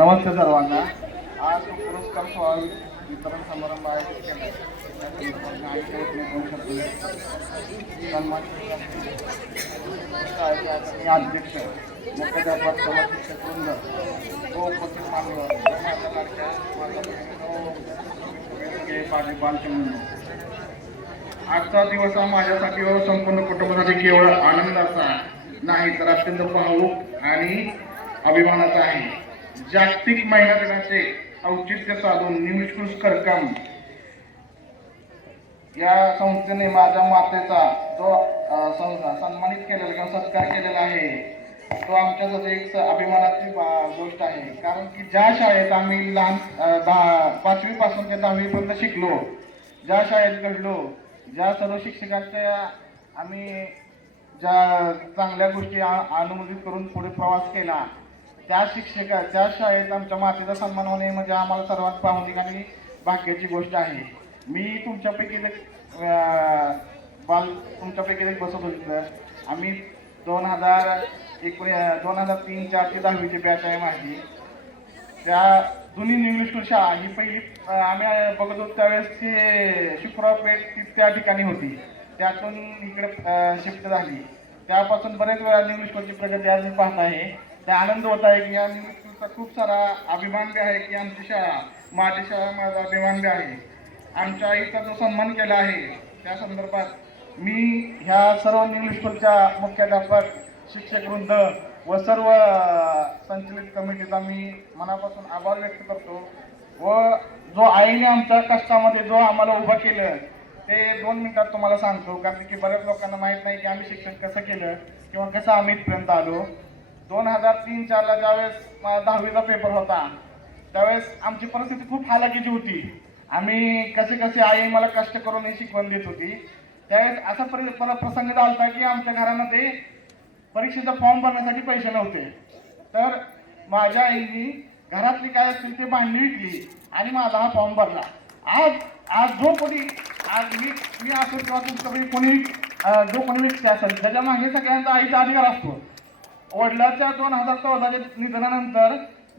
नमस्ते सर्वांना. आज जो पुरस्कार सोहळा वितरण समारंभ आयोजित केला आहे अध्यक्ष मुख्याध्यापक सर्व शिक्षक वृंद व उपस्थित मान्यवर माझ्या लाडक्या माझ्या बहिणी बालचंद्र, आजचा दिवस हा माझ्यासाठी व संपूर्ण कुटुंबासाठी केवळ आनंदाचा नाही तर अत्यंत भावूक आणि अभिमानाचा आहे. जागतिक महिला दिनाचे औचित्य साधून निष्कृष करकम या संस्थेने माझ्या मातेचा जो सन्मानित केलेला किंवा सत्कार केलेला आहे तो आमच्यासाठी एक अभिमानाची गोष्ट आहे. कारण की ज्या शाळेत आम्ही लहान 5वी पासून ते 10वी पर्यंत शिकलो, ज्या शाळेत घडलो, ज्या सर्व शिक्षकांच्या आम्ही ज्या चांगल्या गोष्टी अनुमोदित करून पुढे प्रवास केला, त्या शाळेत आमच्या मातेचा सन्मान होणे म्हणजे आम्हाला सर्वात प्रामुणिक आणि भाग्याची गोष्ट आहे. मी तुमच्यापैकी एक बसत होतो. आम्ही 2003-04 ते 10वीची बॅच आहे माझी. त्या दोन्ही इंग्लिश शाळा ही पहिली आम्ही बघत होतो त्यावेळेस ते शुक्रवारपेठ त्या ठिकाणी होती, त्यातून इकडे शिफ्ट झाली. त्यापासून बरेच वेळा इंग्लिश स्कूलची प्रगती आज मी पाहत आहे. त्या आनंद होत आहे की या इंग्लिश स्कूलचा खूप सारा अभिमान बी आहे की आमची शाळा, माझी शाळा, माझा अभिमान बी आहे. आमच्या आईचा जो सन्मान केला आहे त्या संदर्भात मी ह्या सर्व इंग्लिश स्कूलच्या मुख्याध्यापक, शिक्षक वृंद व सर्व संचलित कमिटीचा मी मनापासून आभार व्यक्त करतो. व जो आईने आमच्या कष्टामध्ये जो आम्हाला उभं केलं ते 2 मिनिटात तुम्हाला सांगतो. कारण की बऱ्याच लोकांना माहीत नाही की आम्ही शिक्षण कसं केलं किंवा कसं आम्ही इथपर्यंत आलो. 2003-04ला ज्यावेळेस 10वीचा पेपर होता त्यावेळेस आमची परिस्थिती खूप हालाकीची होती. आम्ही कसे आई मला कष्ट करून ही शिकवण देत होती. त्यावेळेस असा प्रसंग झाला की आमच्या घरामध्ये परीक्षेचा फॉर्म भरण्यासाठी पैसे नव्हते. तर माझ्या आईनी घरातली काय असतील ते भांडी विकली आणि माझा हा फॉर्म भरला. आज जो कोणी मी असो किंवा तुमच्याकडे कोणी जो कोणी व्यक्ती असेल त्याच्या मागे सगळ्यांचा आईचा अधिकार असतो. वडिलांच्या 2014च्या निधनानंतर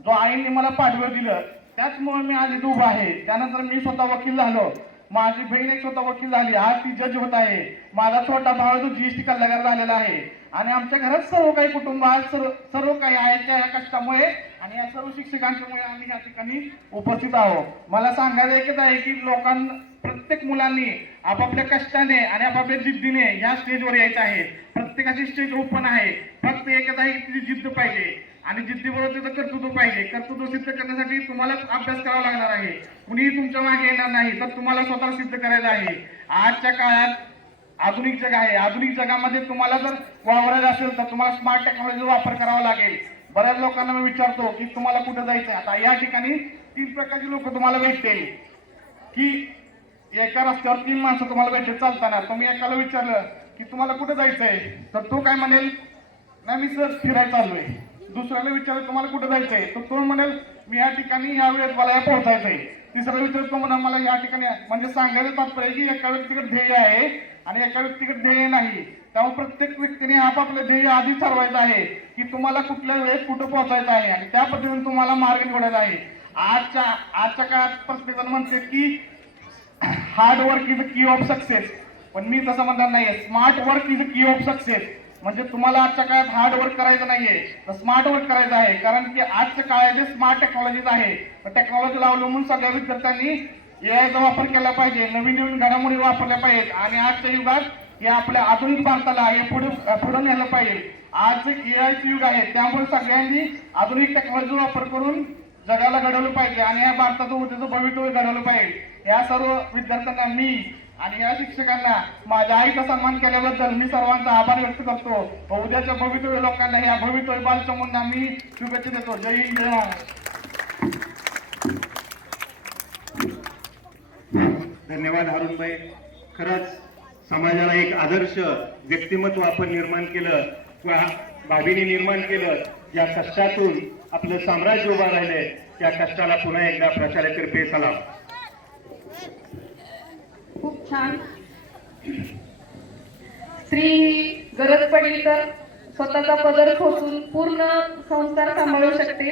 जो आईने मला पाठबळ दिलं त्याचमुळे मी आज इथे उभा आहे. त्यानंतर मी स्वतः वकील झालो, माझी बहीण एक स्वतः वकील झाली, आज ती जज होत आहे. माझा छोटा भाऊ जो GST कल्लागार झालेला आहे आणि आमच्या घरात सर्व काही कुटुंब आज सर्व काही आईच्या या कष्टामुळे आणि या सर्व शिक्षकांच्यामुळे आम्ही या ठिकाणी उपस्थित आहोत. मला सांगायचं एकच आहे की प्रत्येक मुलांनी आपापल्या कष्टाने आणि आपापल्या जिद्दीने या स्टेजवर यायचं आहे. प्रत्येकाची स्टेज ओपन आहे. फक्त एकच आहे की तिची जिद्द पाहिजे आणि जिद्दीबरोबर त्याचं कर्तृत्व पाहिजे. कर्तृत्व सिद्ध करण्यासाठी तुम्हालाच अभ्यास करावा लागणार आहे. कुणीही तुमच्या मागे येणार नाही, तर तुम्हाला स्वतःला सिद्ध करायचं आहे. आजच्या काळात आधुनिक जग आहे. आधुनिक जगामध्ये तुम्हाला जर वावरायचं असेल तर तुम्हाला स्मार्ट टेक्नॉलॉजीचा वापर करावा लागेल. बऱ्याच लोकांना मी विचारतो की तुम्हाला कुठे जायचं. आता या ठिकाणी 3 प्रकारची लोक तुम्हाला भेटतील की एका रस्त्यावर 3 माणसं तुम्हाला भेटतील चालताना. तुम्ही एकाला विचारलं की तुम्हाला कुठे जायचंय तर तो काय म्हणेल, नाही मी सर फिरायला चाललोय. दुसऱ्याला विचारलं तुम्हाला कुठे जायचंय तर तो म्हणेल मी या ठिकाणी या वेळेत मला या पोहोचायचंय. तिसऱ्याला विचारतो म्हणा मला या ठिकाणी, म्हणजे सांगायचं तात्पर्य की एका व्यक्तीकडे ध्येय आहे आणि एका व्यक्तीकडे ध्येय नाही. त्यामुळे प्रत्येक व्यक्तीने आपापले ध्येय आधी ठरवायचं आहे की तुम्हाला कुठल्या वेळेत कुठं पोहोचायचं आहे आणि त्या पद्धतीने तुम्हाला मार्ग निवडायचा आहे. आजच्या काळात प्रत्येकजण म्हणते की हार्ड वर्क इज अ की ऑफ सक्सेस, पण मी तसं म्हणणार नाहीये. स्मार्ट वर्क इज अ की ऑफ सक्सेस. म्हणजे तुम्हाला आजच्या काळात हार्ड वर्क करायचं नाहीये तर स्मार्ट वर्क करायचं आहे. कारण की आजच्या काळात जे स्मार्ट टेक्नॉलॉजीज आहे टेक्नॉलॉजीला अवलंबून सगळ्या विद्यार्थ्यांनी AI चा वापर केला पाहिजे, नवीन घडामोडी वापरल्या पाहिजेत आणि आजच्या युगात हे आपल्या आधुनिक भारताला हे पुढे नेलं पाहिजे. आज AI चे युग आहे, त्यामुळे सगळ्यांनी आधुनिक टेक्नॉलॉजीचा वापर करून जगाला घडवलं पाहिजे आणि या भारताचं उद्याचं भवितव्य घडवलं पाहिजे. या सर्व विद्यार्थ्यांना मी आणि या शिक्षकांना माझ्या आईचा सन्मान केल्याबद्दल मी सर्वांचा आभार व्यक्त करतो. उद्याच्या भवितव्य लोकांना या भवितव्य बालचमूंना मी शुभेच्छा देतो. जय हिंद, जय महाराष्ट्र. धन्यवाद अरुणभाई. खरंच समाजाला एक आदर्श व्यक्तिमत्व आपण निर्माण केलं किंवा भाभीने निर्माण केलं. या कष्टातून आपलं साम्राज्य उभा राहिले, त्या कष्टाला पुन्हा एकदा प्राचार्यातर्फे सलाम. खूप छान. स्त्री गरज पडली तर स्वतःचा पदर खोचून पूर्ण संसार सांभाळू शकते.